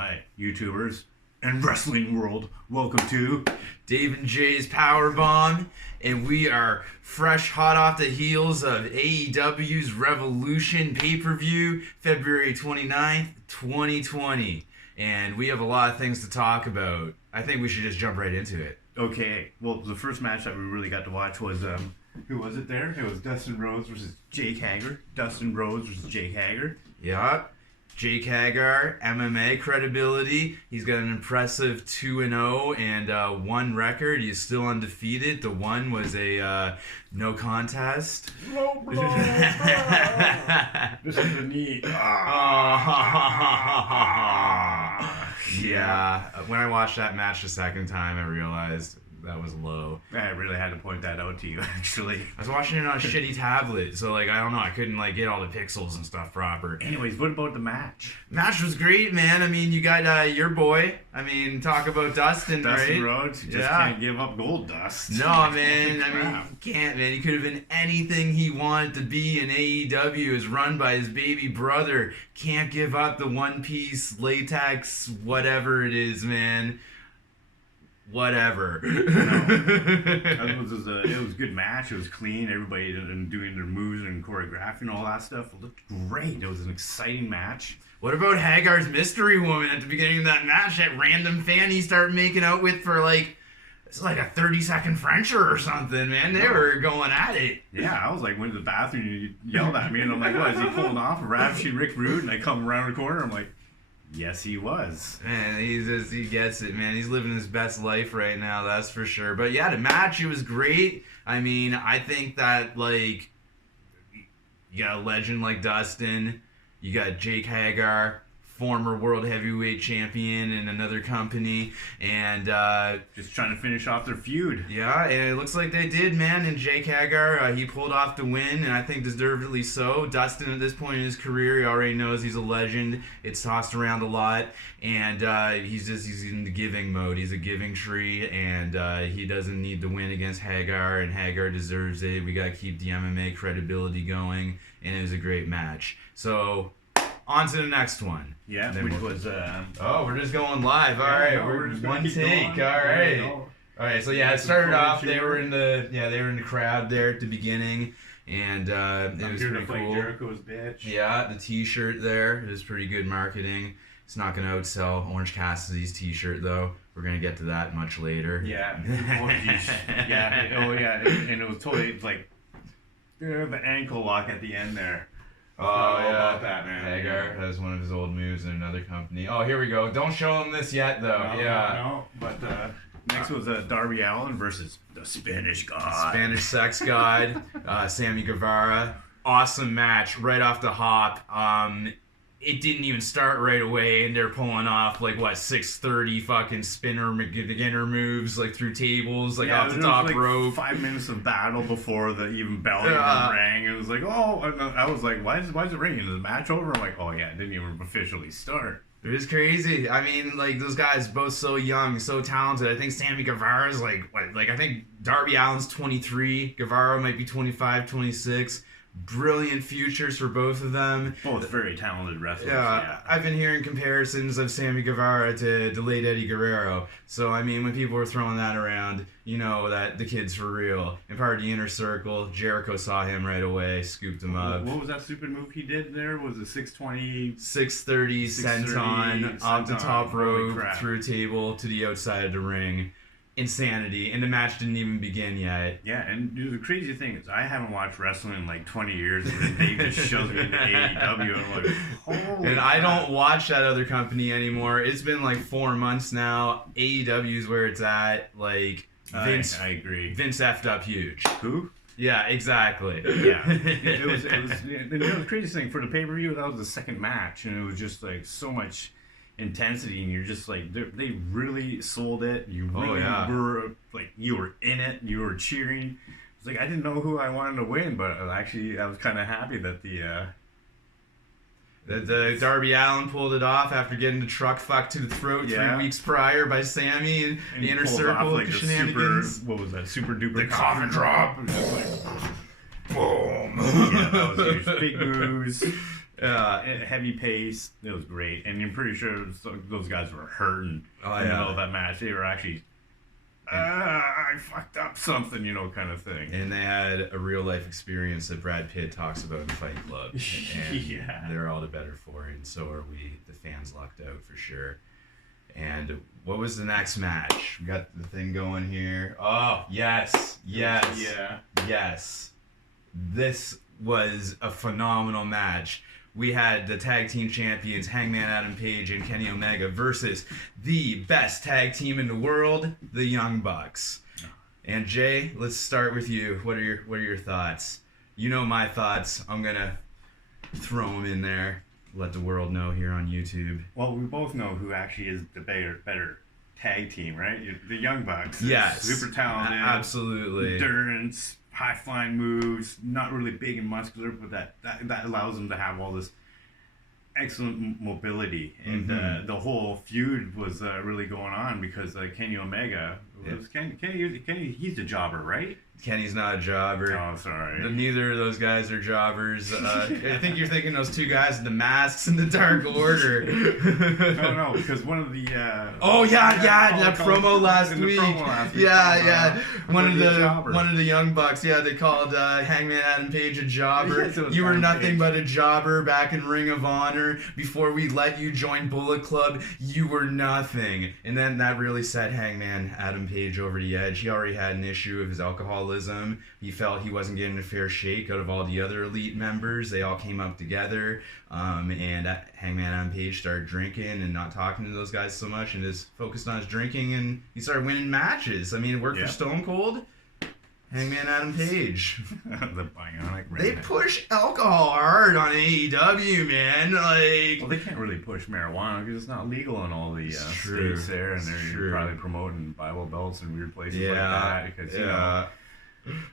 Hi, YouTubers and wrestling world. Welcome to Dave and Jay's Powerbomb, and we are fresh hot off the heels of AEW's Revolution pay-per-view, February 29th, 2020. And we have a lot of things to talk about. I think we should just jump right into it. Okay, well, the first match that we really got to watch was, who was it there? It was Dustin Rhodes versus Jake Hager. Dustin Rhodes versus Jake Hager. Yeah. Jake Hager, MMA credibility. He's got an impressive 2-0 and 1 record. He's still undefeated. The 1 was a no contest. This is the knee. Yeah. When I watched that match the second time, I realized that was low. I really had to point that out to you, actually. I was watching it on a shitty tablet, so I don't know, I couldn't get all the pixels and stuff proper. Anyways, what about the match? Match was great, man. I mean, you got your boy. I mean, talk about Dustin, Dustin right? Rhodes, you just can't give up gold dust. No, man. I mean, he can't, man. He could have been anything he wanted to be in AEW. Is run by his baby brother. Can't give up the one-piece latex, whatever it is, man. Whatever. It was a good match. It was clean. Everybody doing their moves and choreography and all that stuff. It looked great. It was an exciting match. What about Hagar's mystery woman at the beginning of that match? That random fan he started making out with for it's like a 30-second Frencher or something, man. They were going at it. Yeah, I was like, went to the bathroom and you yelled at me and I'm like, what, is he pulling off a Ravishing Rick Rude? And I come around the corner, I'm like, yes, he was. Man, he gets it, man. He's living his best life right now, that's for sure. But yeah, the match, it was great. I mean, I think that, you got a legend like Dustin, you got Jake Hager, former world heavyweight champion in another company, and just trying to finish off their feud. Yeah, and it looks like they did, man. And Jake Hager, he pulled off the win, and I think deservedly so. Dustin, at this point in his career, he already knows he's a legend. It's tossed around a lot, and he's in the giving mode. He's a giving tree, and he doesn't need to win against Hager, and Hager deserves it. We gotta keep the MMA credibility going, and it was a great match. So, on to the next one. Yeah, which was we're just going live. All right, we're just one take. All right. All right. So yeah, it started off. They were in the crowd there at the beginning, and it was pretty cool. Jericho's bitch. Yeah, the T-shirt there is pretty good marketing. It's not gonna outsell Orange Cassidy's T-shirt though. We're gonna get to that much later. Yeah. Yeah. Oh yeah. And it was totally the ankle lock at the end there. Oh, yeah. About that, man. Hager has one of his old moves in another company. Oh, here we go. Don't show him this yet, though. No. But next was Darby Allin versus the Spanish God. Spanish sex god, Sammy Guevara. Awesome match right off the hop. It didn't even start right away, and they're pulling off 630 fucking spinner beginner moves through tables off the top rope. 5 minutes of battle before the even bell even rang. It was I was like, why is it ringing? Is the match over? I'm like, oh yeah, it didn't even officially start. It was crazy. I mean, those guys both so young, so talented. I think Sammy Guevara's I think Darby Allin's 23. Guevara might be 25, 26. Brilliant futures for both of them. Both very talented wrestlers. Yeah, I've been hearing comparisons of Sammy Guevara to the late Eddie Guerrero. So, I mean, when people were throwing that around, you know that the kid's for real. And part of the inner circle, Jericho saw him right away, scooped him up. What was that stupid move he did there? Was it 620? 630 senton off the top rope, through a table to the outside of the ring. Insanity, and the match didn't even begin yet. Yeah, and dude, the crazy thing is, I haven't watched wrestling in 20 years, and then Dave just shows me the AEW, and I'm like, holy And I don't watch that other company anymore. It's been 4 months now. AEW is where it's at. Vince, I agree. Vince effed up huge. Who? Yeah, exactly. Yeah, it was the craziest thing for the pay-per-view. That was the second match, and it was just so much intensity, and you're just they really sold it. You really were you were in it. You were cheering. It's I didn't know who I wanted to win, but actually I was kind of happy that the Darby Allin pulled it off after getting the truck fucked to the throat 3 weeks prior by Sammy and the inner circle off, shenanigans. What was that? Super duper the coffin drop. Boom. Yeah, that was huge. Big moves. Heavy pace. It was great, and I'm pretty sure those guys were hurting in the middle of that match. They were actually, I fucked up something, kind of thing. And they had a real life experience that Brad Pitt talks about in Fight Club. And they're all the better for it, and so are we. The fans lucked out for sure. And what was the next match? We got the thing going here. Oh, yes. This was a phenomenal match. We had the tag team champions, Hangman Adam Page and Kenny Omega, versus the best tag team in the world, the Young Bucks. And Jay, let's start with you. What are your thoughts? You know my thoughts. I'm gonna throw them in there. Let the world know here on YouTube. Well, we both know who actually is the better tag team, right? The Young Bucks. Yes. Super talented. Absolutely. Endurance, high-flying moves, not really big and muscular, but that allows them to have all this excellent mobility. And the whole feud was really going on because Kenny Omega was Kenny. He's the jobber, right? Kenny's not a jobber. Oh, sorry. Neither of those guys are jobbers. I think you're thinking those two guys with the masks in the Dark Order. No, because one of the. That promo last week. One of the Young Bucks. Yeah, they called Hangman Adam Page a jobber. You were nothing but a jobber back in Ring of Honor. Before we let you join Bullet Club, you were nothing. And then that really set Hangman Adam Page over the edge. He already had an issue of his alcoholism. He felt he wasn't getting a fair shake out of all the other elite members. They all came up together, and Hangman Adam Page started drinking and not talking to those guys so much and just focused on his drinking, and he started winning matches. I mean, it worked for Stone Cold. Hangman Adam Page. The bionic redneck. They push alcohol hard on AEW, man. Well, they can't really push marijuana because it's not legal in all the states there, and they're probably promoting Bible belts and weird places like that. Because,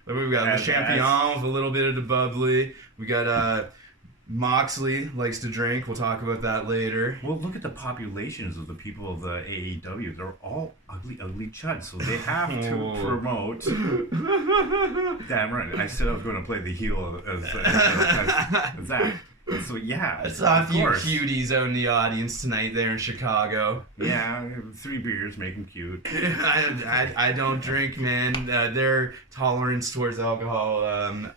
we got the Champion with a little bit of the bubbly. We got Moxley likes to drink. We'll talk about that later. Well, look at the populations of the people of the AEW. They're all ugly chuds, so they have to promote. Damn right. I said I was going to play the heel as that. So yeah, I saw a few cuties out in the audience tonight there in Chicago. Yeah, 3 beers make them cute. I don't drink, man. Their tolerance towards alcohol.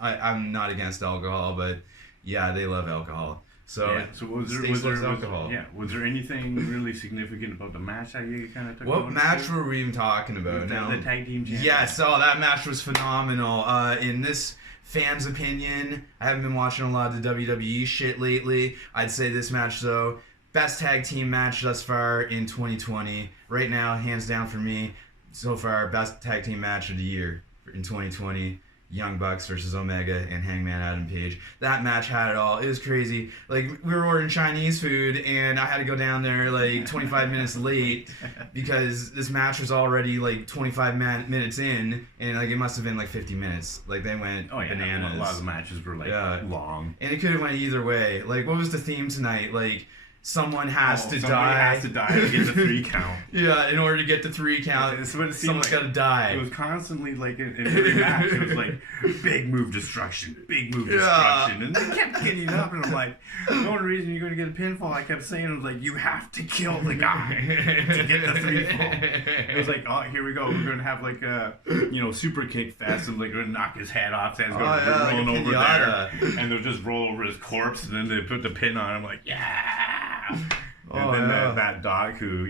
I'm not against alcohol, but yeah, they love alcohol. So was there alcohol? Was there anything really significant about the match that you kind of took? What match were we even talking about? The tag team champions. Yes, that match was phenomenal. In this fans' opinion, I haven't been watching a lot of the WWE shit lately. I'd say this match, though, best tag team match thus far in 2020. Right now, hands down for me, so far, best tag team match of the year in 2020. Young Bucks versus Omega and Hangman Adam Page. That match had it all. It was crazy. Like, we were ordering Chinese food, and I had to go down there, 25 minutes late because this match was already, 25 minutes in, and, it must have been, 50 minutes. They went bananas. A lot of the matches were, long. And it could have went either way. What was the theme tonight? Someone has to die. Somebody has to die to get the 3 count. Yeah, in order to get the 3 count, someone's got to die. It was constantly, in every match, it was big move destruction, big move destruction. And they kept getting up, and I'm like, the only reason you're going to get a pinfall, I kept saying, it was you have to kill the guy to get the 3 fall. It was oh, here we go. We're going to have, a super kick fest, and, going to knock his head off. He's going to be rolling over there. And they'll just roll over his corpse, and then they put the pin on him, yeah! And then that dog who,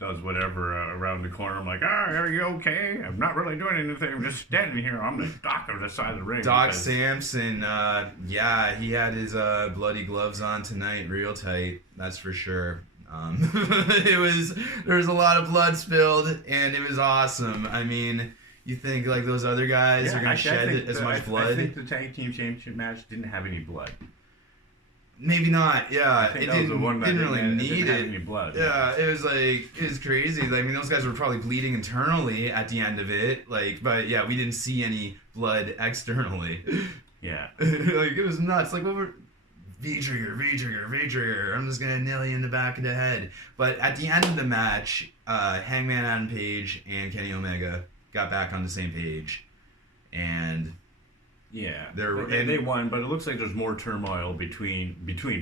does whatever around the corner. I'm like, are you okay? I'm not really doing anything. I'm just standing here. I'm the doc on the side of the ring. Doc Samson, he had his bloody gloves on tonight real tight. That's for sure. There was a lot of blood spilled, and it was awesome. I mean, you think those other guys are going to shed as much blood? I think the tag team championship match didn't have any blood. Maybe not. Yeah, it didn't really need it. Any blood. Yeah, it was crazy. I mean, those guys were probably bleeding internally at the end of it. But yeah, we didn't see any blood externally. Yeah, it was nuts. What were V-trigger. I'm just gonna nail you in the back of the head. But at the end of the match, Hangman Adam Page and Kenny Omega got back on the same page, and Yeah, they won, but it looks like there's more turmoil between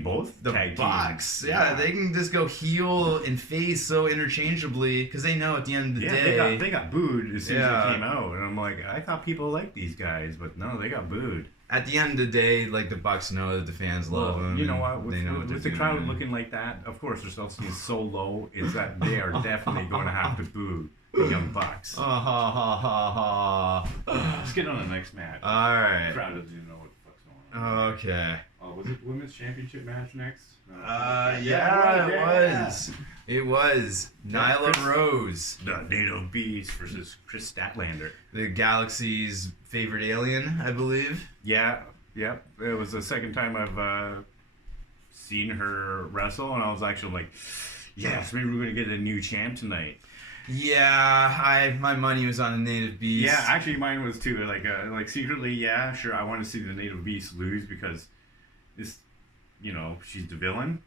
both the tag Bucks. teams. Yeah, they can just go heel and face so interchangeably because they know at the end of the day they got booed as soon as they came out, and I'm like, I thought people liked these guys, but no, they got booed. At the end of the day, like, the Bucks know that the fans love them. You know what? With the crowd looking like that, of course, their self-esteem is so low, is that they are definitely going to have to boo the Young Bucks. Let's get on the next match. All right. The crowd doesn't even know what the fuck's going on. Okay. Was it Women's Championship match next? It was. Nyla Rose. The Native Beast versus Kris Statlander. The Galaxy's favorite alien, I believe. Yeah. It was the second time I've seen her wrestle, and I was actually like, yes, maybe we're going to get a new champ tonight. Yeah, my money was on the Native Beast. Yeah, actually mine was too. Like secretly, yeah, sure, I want to see the Native Beast lose because this, she's the villain.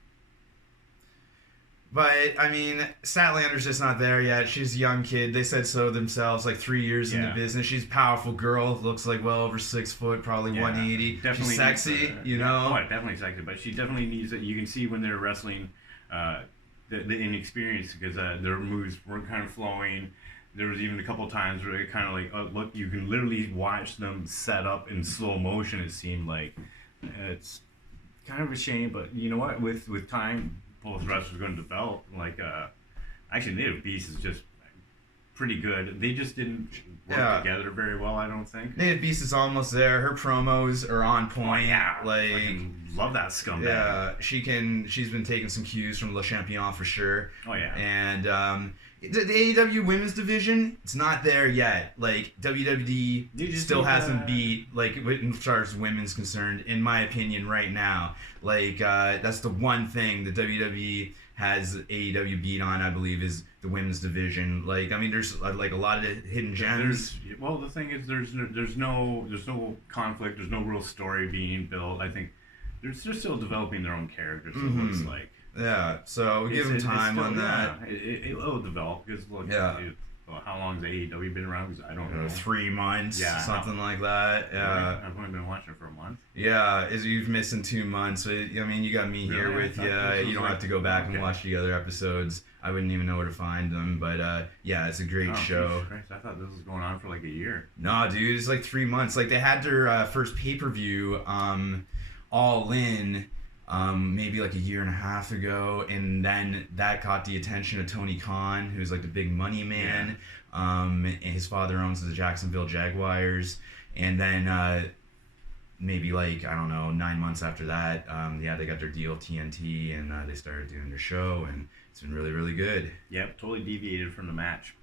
But, I mean, Statlander's just not there yet. She's a young kid. They said so themselves, like 3 years in the business. She's a powerful girl. Looks like well over 6 foot, probably 180. Definitely she's sexy, you know? Oh, definitely sexy. But she definitely needs it. You can see when they're wrestling the inexperience because their moves weren't kind of flowing. There was even a couple of times where it kind of like, oh, look, you can literally watch them set up in slow motion, it seemed like. It's kind of a shame, but you know what? With time, both wrestlers are going to develop. Like, actually, Native Beast is just pretty good. They just didn't work together very well, I don't think. Native Beast is almost there. Her promos are on point. Oh, yeah. Like, I love that scumbag. Yeah, she's been taking some cues from Le Champion for sure. Oh, yeah. And the AEW women's division, it's not there yet. Like, WWE still hasn't beat, like, as far as women's concerned, in my opinion, right now. Like, that's the one thing that WWE has AEW beat on, I believe, is the women's division. Like, I mean, there's like a lot of hidden gems. Well, the thing is, there's no conflict. There's no real story being built. I think they're still developing their own characters. So it looks like. Yeah, so we give them time on that. It'll develop because look. How long has AEW been around? Because I don't know. 3 months, something like that. Yeah, I've only been watching it for a month. Yeah, you've missed in 2 months. But, I mean, you got me here with you. You don't have to go back and watch the other episodes. I wouldn't even know where to find them. But yeah, it's a great show. Christ, I thought this was going on for like a year. No, dude, it's like 3 months. Like they had their first pay-per-view, Allin. Maybe like a year and a half ago, and then that caught the attention of Tony Khan, who's like the big money man. And his father owns the Jacksonville Jaguars, and then maybe like, I don't know, 9 months after that, they got their deal with TNT, and they started doing their show, and it's been really, really good. Yep, totally deviated from the match.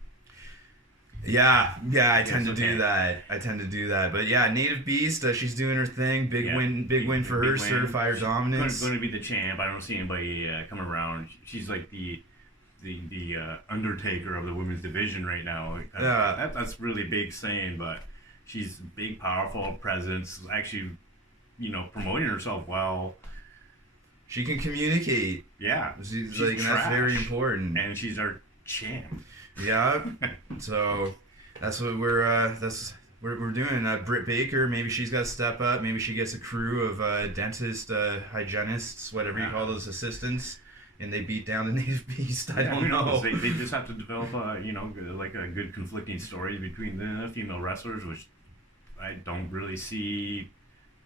Yeah, I tend to do that. But yeah, Native Beast, she's doing her thing. Big win for her. Certified her dominance. Going to be the champ. I don't see anybody coming around. She's like the Undertaker of the women's division right now. That's really big saying, but she's big, powerful presence. Actually, promoting herself well. She can communicate. Yeah, she's like, and that's very important. And she's our champ. Yeah, so that's what we're doing. Britt Baker, maybe she's got to step up. Maybe she gets a crew of dentists, hygienists, whatever you call those assistants, and they beat down the Native Beast. I don't know. They just have to develop like a good conflicting story between the female wrestlers, which I don't really see.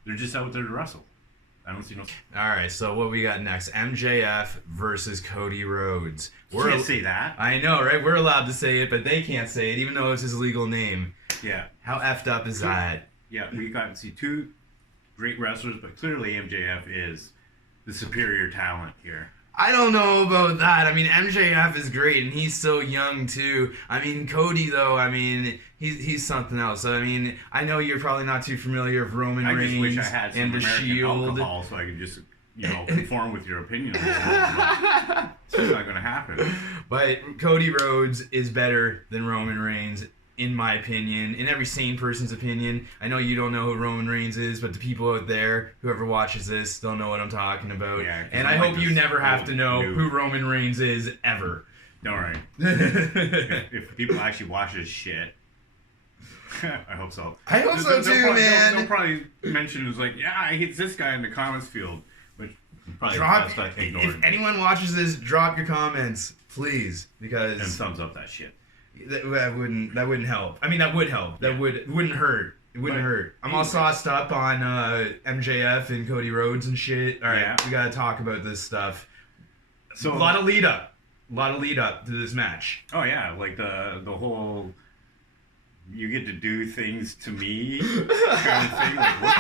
They're just out there to wrestle. I don't see no. All right, so what we got next? MJF versus Cody Rhodes. You can't say that. I know, right? We're allowed to say it, but they can't say it, even though it's his legal name. Yeah. How effed up is that? Yeah, we got to see two great wrestlers, but clearly MJF is the superior talent here. I don't know about that. I mean, MJF is great, and he's so young, too. I mean, Cody, though, he's something else. I mean, I know you're probably not too familiar with Roman Reigns I just wish I had some and the American Shield. alcohol so I could just, conform with your opinion. It's just not going to happen. But Cody Rhodes is better than Roman Reigns, in my opinion, in every sane person's opinion. I know you don't know who Roman Reigns is, but the people out there, whoever watches this, they'll know what I'm talking about. Yeah, and I hope you never have to know who Roman Reigns is, ever. All right. if people actually watch this shit. I hope so. I hope so too, man. They'll probably mention it was like, yeah, I hate this guy in the comments field, which probably drop. If anyone watches this, drop your comments, please, because and thumbs up that shit. That wouldn't help. I mean, that would help. That wouldn't hurt. It wouldn't hurt. I'm all sauced up on MJF and Cody Rhodes and shit. All right, we gotta talk about this stuff. So a lot of lead up to this match. Oh yeah, like the whole you get to do things to me kind of thing. Like what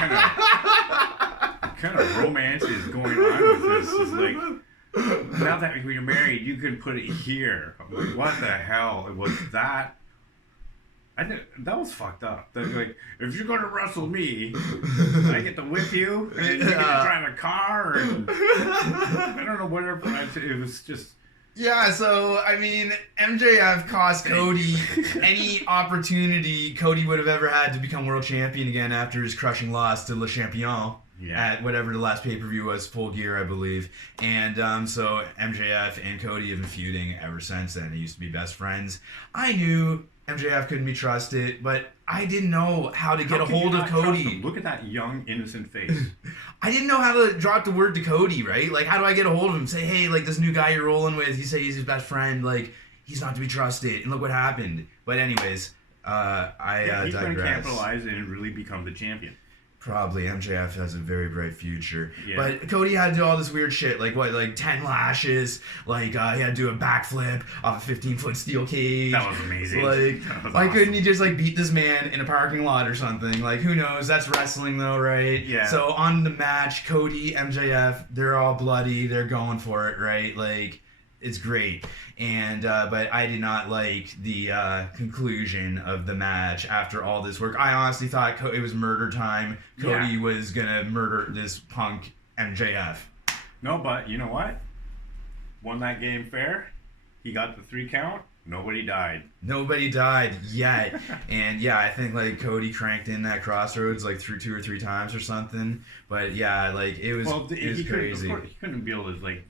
kind of romance is going on with this? It's like now that you're married, you can put it here. I'm like, what the hell was that? That was fucked up. Like, if you're gonna wrestle me, I get to whip you, and you get to drive a car, and I don't know, whatever. It was just. Yeah, so, I mean, MJF cost Cody any opportunity Cody would have ever had to become world champion again after his crushing loss to Le Champion at whatever the last pay-per-view was, Full Gear, I believe. And so MJF and Cody have been feuding ever since then. They used to be best friends. I knew MJF couldn't be trusted, but I didn't know how to get a hold of Cody. Look at that young, innocent face. I didn't know how to drop the word to Cody, right? Like, how do I get a hold of him? Say, hey, like, this new guy you're rolling with, you say he's his best friend, like, he's not to be trusted, and look what happened. But anyways, I digress. He's going to capitalize and really become the champion. Probably. MJF has a very bright future. Yeah. But Cody had to do all this weird shit, like 10 lashes, like he had to do a backflip off a 15-foot steel cage. That was amazing. Like, why couldn't he just like beat this man in a parking lot or something? Like, who knows? That's wrestling though, right? Yeah. So on the match, Cody, MJF, they're all bloody, they're going for it, right? Like, it's great. And but I did not like the conclusion of the match after all this work. I honestly thought it was murder time. Cody was gonna murder this punk MJF. No, but you know what? Won that game fair. He got the 3 count. Nobody died. Nobody died yet. And yeah, I think like Cody cranked in that crossroads like through 2 or 3 times or something. But yeah, like it was crazy. He couldn't be able to like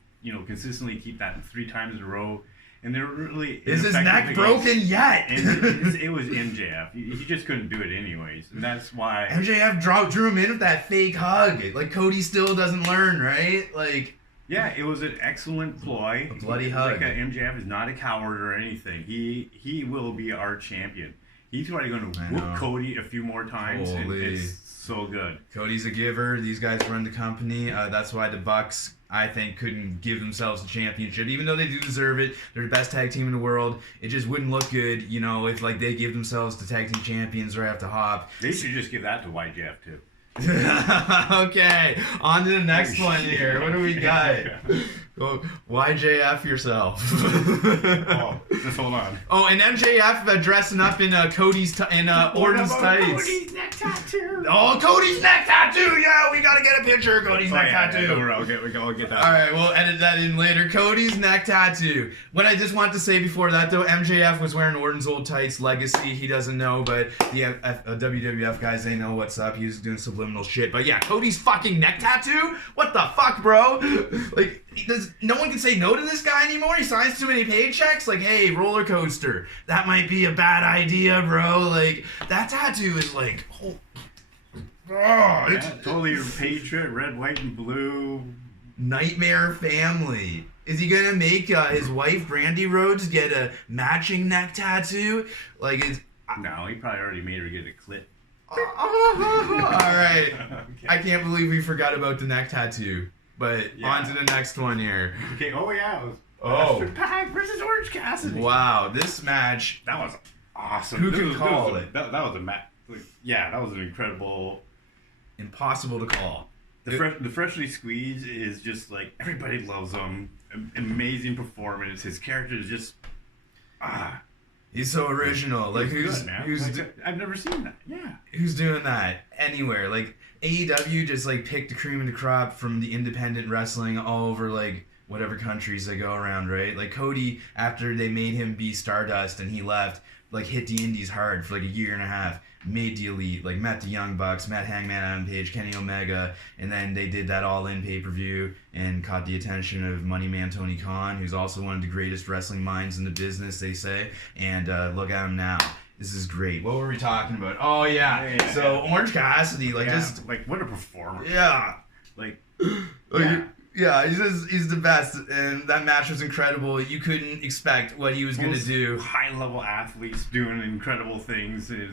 consistently keep that 3 times in a row. And they're really is his neck broken yet? And it was MJF. He just couldn't do it anyways, and that's why MJF drew him in with that fake hug. Like Cody still doesn't learn, right? Like yeah, it was an excellent ploy. A bloody hug. Like MJF is not a coward or anything. He will be our champion. He's probably going to whoop Cody a few more times. Holy. And it's so good. Cody's a giver. These guys run the company. That's why the Bucks, I think, couldn't give themselves a championship, even though they do deserve it. They're the best tag team in the world. It just wouldn't look good, if like they give themselves the tag team champions right off the hop. They should just give that to YJF too. Okay, on to the next one here. What do we got? Well, YJF yourself. Just hold on. Oh, and MJF dressing up in Cody's Orton's tights. Cody's neck tattoo. Oh, Cody's neck tattoo. Yeah, we gotta get a picture of Cody's neck tattoo. We'll get that. All right, we'll edit that in later. Cody's neck tattoo. What I just want to say before that, though, MJF was wearing Orton's old tights. Legacy, he doesn't know, but the WWF guys, they know what's up. He was doing subliminal shit. But yeah, Cody's fucking neck tattoo. What the fuck, bro? Like. No one can say no to this guy anymore. He signs too many paychecks. Like, hey, roller coaster, that might be a bad idea, bro. Like, that tattoo is like, it's totally your Patriot, red, white, and blue. Nightmare family. Is he gonna make his wife Brandy Rhodes get a matching neck tattoo? Like, no, he probably already made her get a clit. All right. Okay. I can't believe we forgot about the neck tattoo. But on to the next one here. Okay. Oh yeah. It was Pac versus Orange Cassidy. Wow, this match. That was awesome. Who can call it? That was a match. Yeah, that was an incredible. Impossible to call. The freshly squeezed is just like everybody loves him. Amazing performance. His character is just He's so original. Like who's I've never seen that. Yeah. Who's doing that anywhere? Like AEW just like picked the cream of the crop from the independent wrestling all over like whatever countries they go around, right? Like Cody, after they made him be Stardust and he left, like hit the indies hard for like a year and a half, made the Elite, like met the Young Bucks, met Hangman Adam Page, Kenny Omega, and then they did that All-In pay-per-view and caught the attention of Money Man Tony Khan, who's also one of the greatest wrestling minds in the business, they say, and look at him now. This is great. What were we talking about? Oh yeah. So Orange Cassidy, like just like what a performer. Yeah. Like yeah, he's the best, and that match was incredible. You couldn't expect what he was going to do. High-level athletes doing incredible things. It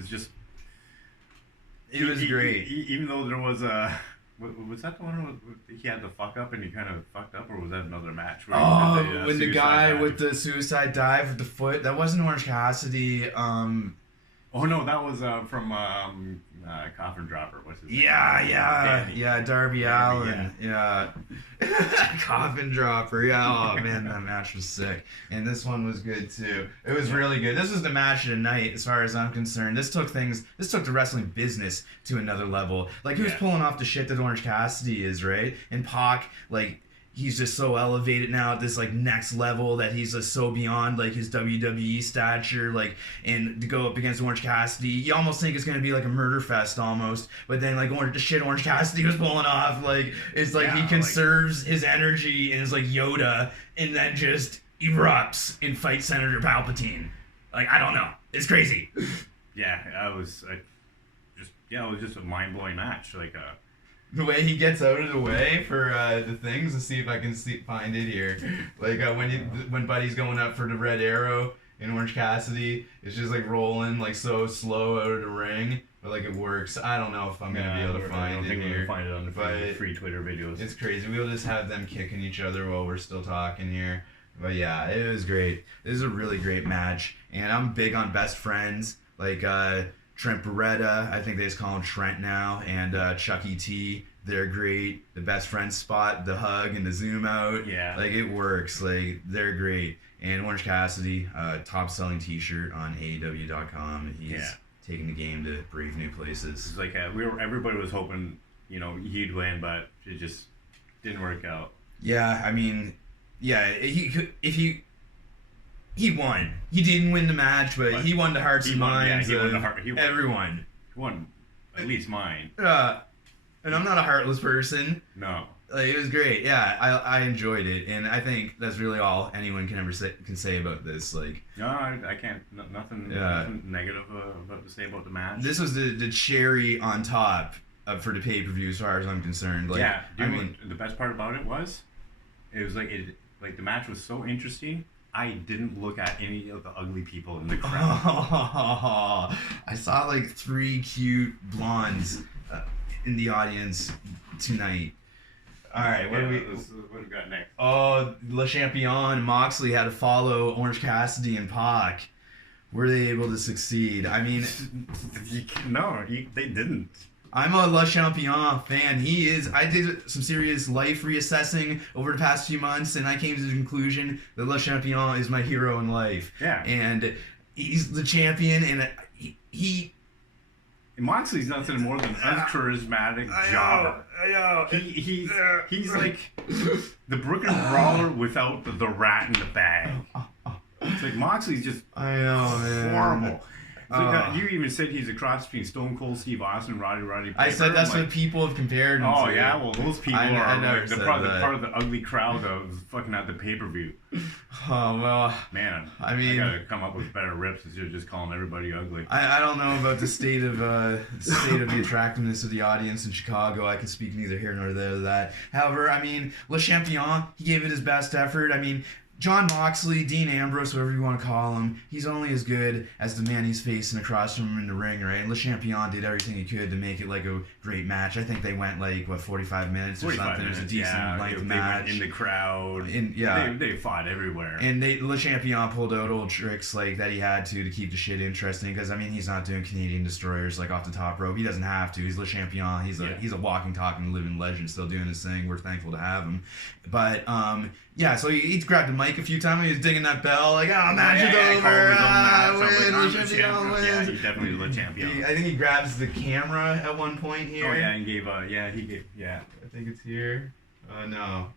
was great. Even though there was a... Was that the one where he had the fuck up and he kind of fucked up, or was that another match? Where when the guy with the suicide dive with the foot, that wasn't Orange Cassidy. Oh no, that was from Coffin Dropper. What's his name? Yeah, Darby Allin. Yeah. Coffin Dropper. Yeah. Oh man, that match was sick, and this one was good too. It was really good. This was the match of the night, as far as I'm concerned. This took the wrestling business to another level. Like, who's pulling off the shit that Orange Cassidy is, right? And Pac, like, he's just so elevated now at this like next level that he's just so beyond like his WWE stature, like, and to go up against Orange Cassidy, you almost think it's gonna be like a murder fest almost. But then like Orange Cassidy was pulling off, like it's like he conserves his energy and is like Yoda, and then just erupts and fights Senator Palpatine. Like, I don't know, it's crazy. It was just a mind blowing match. Like the way he gets out of the way for the things, to see if I can find it here. Like when Buddy's going up for the red arrow in Orange Cassidy, it's just like rolling like so slow out of the ring, but like it works. I don't know if I'm gonna be able to find it here. Find it on the free Twitter videos. It's crazy. We'll just have them kicking each other while we're still talking here. But yeah, it was great. This is a really great match, and I'm big on best friends. Like Trent Beretta, I think they just call him Trent now, and Chucky T. They're great. The best friend spot, the hug and the zoom out. Yeah. Like, it works. Like, they're great. And Orange Cassidy, top selling t-shirt on AEW.com. He's taking the game to brave new places. It's like everybody was hoping, he'd win, but it just didn't work out. Yeah, I mean, he won. He didn't win the match, but he won the hearts and minds of everyone. He won, at least mine. And I'm not a heartless person. No. Like, it was great. Yeah, I enjoyed it, and I think that's really all anyone can ever say about this. Like, no, I can't. Nothing negative to say about the match. This was the cherry on top for the pay-per-view, as far as I'm concerned. Like, yeah, the best part about it was the match was so interesting. I didn't look at any of the ugly people in the crowd. I saw like 3 cute blondes in the audience tonight. All right, what do we got next? Oh, Le Champion and Moxley had to follow Orange Cassidy and Pac. Were they able to succeed? I mean, no, they didn't. I'm a Le Champion fan. I did some serious life reassessing over the past few months, and I came to the conclusion that Le Champion is my hero in life. Yeah. And he's the champion, and Moxley's nothing more than a charismatic jobber. I know. He's like the Brooklyn Brawler without the rat in the bag. It's like Moxley's just horrible. You even said he's a cross between Stone Cold Steve Austin and Roddy Piper. I said that's what people have compared him to. Oh yeah, well those people are like part of the ugly crowd that was fucking at the pay-per-view. Oh well, man. I mean, I gotta come up with better rips instead of just calling everybody ugly. I don't know about the state of the attractiveness of the audience in Chicago. I can speak neither here nor there to that. However, I mean, Le Champion, he gave it his best effort. I mean, John Moxley, Dean Ambrose, whatever you want to call him, he's only as good as the man he's facing across from him in the ring, right? And Le Champion did everything he could to make it like a great match. I think they went 45 minutes or something. It was a decent length match. They went in the crowd. They fought everywhere. And Le Champion pulled out old tricks like that he had to keep the shit interesting. Because I mean, he's not doing Canadian destroyers like off the top rope. He doesn't have to. He's Le Champion. He's a walking, talking, living legend, still doing his thing. We're thankful to have him. But so he grabbed the mic a few times. He was dinging that bell, like, match is over. Le Champion wins. Yeah, he definitely Le Champion. I think he grabs the camera at one point here. Oh yeah, and gave I think it's here. No.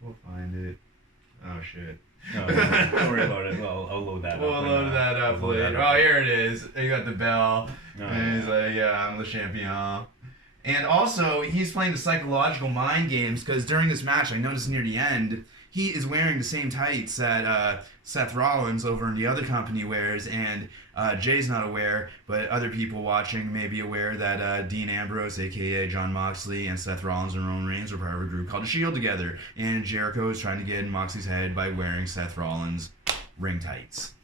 We'll find it. Oh shit. No, don't worry about it. I'll load that up. We'll load that up later. Oh, here it is. He got the bell. And he's like, I'm Le Champion. And also, he's playing the psychological mind games, because during this match, I noticed near the end, he is wearing the same tights that Seth Rollins over in the other company wears, and Jay's not aware, but other people watching may be aware that Dean Ambrose, a.k.a. John Moxley, and Seth Rollins and Roman Reigns were part of a group called The Shield together, and Jericho is trying to get in Moxley's head by wearing Seth Rollins' ring tights.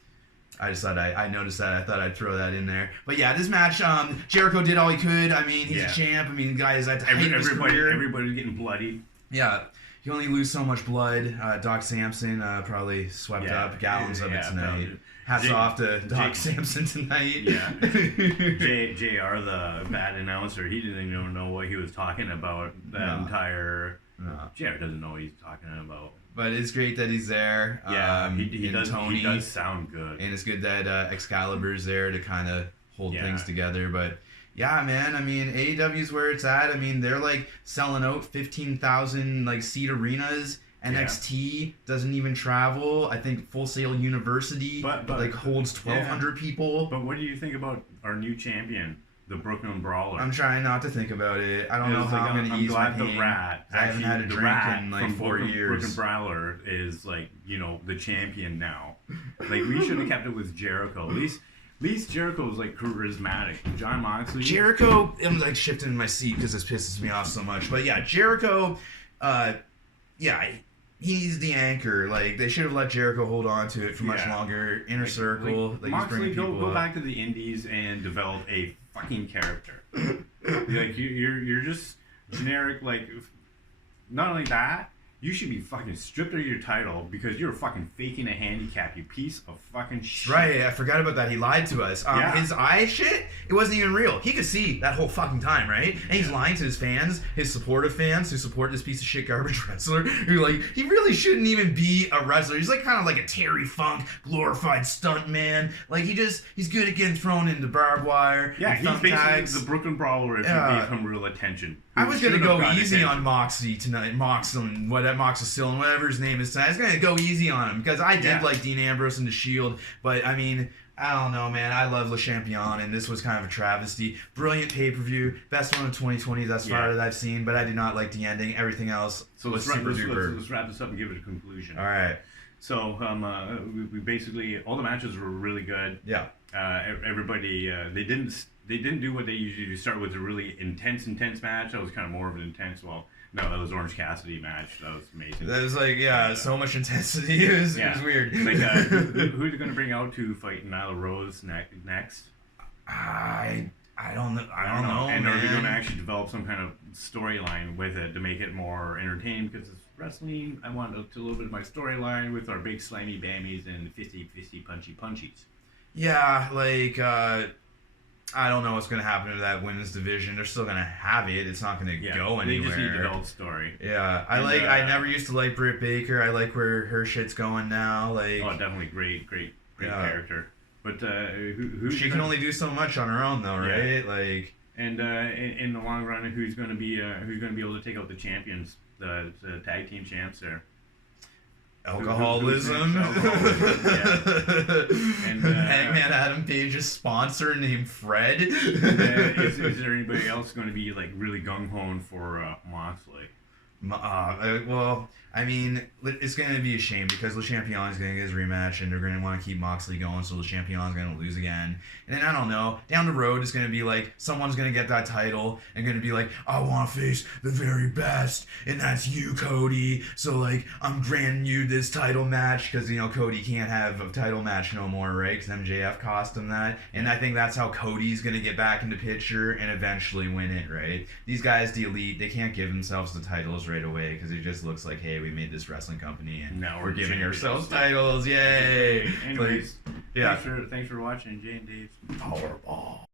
I just thought I noticed that. I thought I'd throw that in there. But yeah, this match, Jericho did all he could. I mean, he's a champ. I mean, the guy is at the height of his career. Everybody's getting bloodied. Yeah. You only lose so much blood. Doc Samson probably swept up gallons of it tonight. Hats off to Doc Samson tonight. Yeah. JR, the bad announcer, he didn't even know what he was talking about. That entire... JR doesn't know what he's talking about. But it's great that he's there. Yeah, he does sound good. And it's good that Excalibur's there to kind of hold things together. But yeah, man, I mean, AEW's where it's at. I mean, they're like selling out 15,000 like seat arenas. NXT doesn't even travel. I think Full Sail University like holds 1,200 people. But what do you think about our new champion? The Brooklyn Brawler. I'm trying not to think about it. I don't know how I'm going to ease my pain. The Rat. I haven't had a drink in like 4 years. Brooklyn Brawler is like, the champion now. Like, we should have kept it with Jericho. At least Jericho was like charismatic. John Moxley. Jericho, I'm like shifting in my seat because this pisses me off so much. But yeah, Jericho, he's the anchor. Like, they should have let Jericho hold on to it for much longer. Inner Circle. Like Moxley, go back to the Indies and develop a fucking character. Like, you're just generic. Like, not only that, you should be fucking stripped of your title because you're fucking faking a handicap, you piece of fucking shit. Right, I forgot about that. He lied to us. His eye shit, it wasn't even real. He could see that whole fucking time, right? And he's lying to his fans, his supportive fans who support this piece of shit garbage wrestler, who, like, he really shouldn't even be a wrestler. He's like kind of like a Terry Funk glorified stunt man. Like, he's good at getting thrown into barbed wire. Yeah, he's basically the Brooklyn Brawler if he gave him real attention. I was gonna go easy on Moxley tonight, Moxley, whatever his name is tonight. I was gonna go easy on him because I did like Dean Ambrose and The Shield, but I mean, I don't know, man. I love Le Champion, and this was kind of a travesty. Brilliant pay-per-view, best one of 2020 thus far that I've seen, but I did not like the ending. Everything else was super duper. Let's wrap this up and give it a conclusion. All right. So we basically, all the matches were really good. Yeah. Everybody they didn't do what they usually do. Start with a really intense match. That was kind of more of an intense. Well, no, that was Orange Cassidy match. That was amazing. That was like so much intensity. It was weird. Like who are they going to bring out to fight Nyla Rose next? I don't know. I don't know. And are they going to actually develop some kind of storyline with it to make it more entertaining? Because it's wrestling. I want a little bit of my storyline with our big slammy bammies and fisty punchy punchies. Yeah, like I don't know what's going to happen to that women's division. They're still going to have it. It's not going to go anywhere. They just need to develop story. Yeah, I never used to like Britt Baker. I like where her shit's going now. Like, definitely great character. But who she can only do so much on her own though, right? Yeah. Like, and in the long run, who's going to be able to take out the champions, the tag team champs there? Alcoholism. And Hangman Adam Page's sponsor named Fred. Is there anybody else going to be like really gung ho for Moxley? Well, I mean, it's going to be a shame because Le Champion is going to get his rematch and they're going to want to keep Moxley going, so Le Champion is going to lose again. And then, I don't know, down the road it's going to be like someone's going to get that title and going to be like, I want to face the very best, and that's you, Cody. So, like, I'm granting you this title match because, Cody can't have a title match no more, right? Because MJF cost him that. And I think that's how Cody's going to get back into picture and eventually win it, right? These guys, the Elite, they can't give themselves the titles right away because it just looks like, hey, we made this wrestling company and now we're giving ourselves titles. Yay! Anyways, yeah. Thanks for watching Jay and Dave's Powerball.